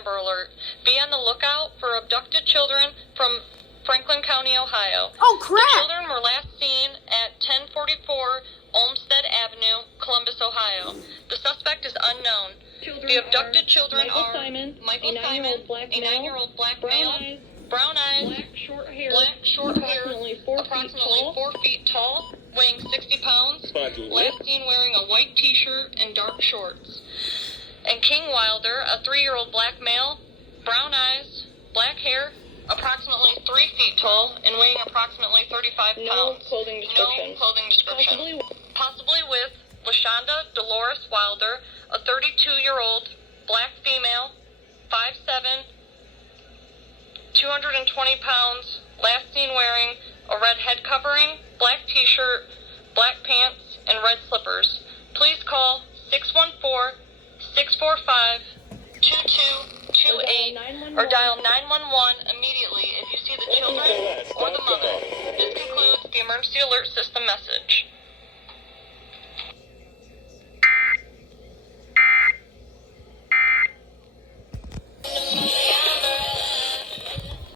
Amber Alert. Be on the lookout for abducted children from Franklin County, Ohio. Oh, crap! The children were last seen at 1044 Olmsted Avenue, Columbus, Ohio. The suspect is unknown. The abducted children are Michael Simon, a 9-year-old black male, brown eyes, black short hair, approximately 4 feet tall, weighing 60 pounds, last seen wearing a white t-shirt and dark shorts. And King Wilder, a 3-year-old black male, brown eyes, black hair, approximately 3 feet tall, and weighing approximately 35 pounds. No clothing description. Possibly with LaShonda Dolores Wilder, a 32-year-old black female, 5'7", 220 pounds, last seen wearing a red head covering, black t-shirt, black pants, and red slippers. Please call 614-645-2228 or dial 911 immediately if you see the children or the mother. This concludes the emergency alert system message.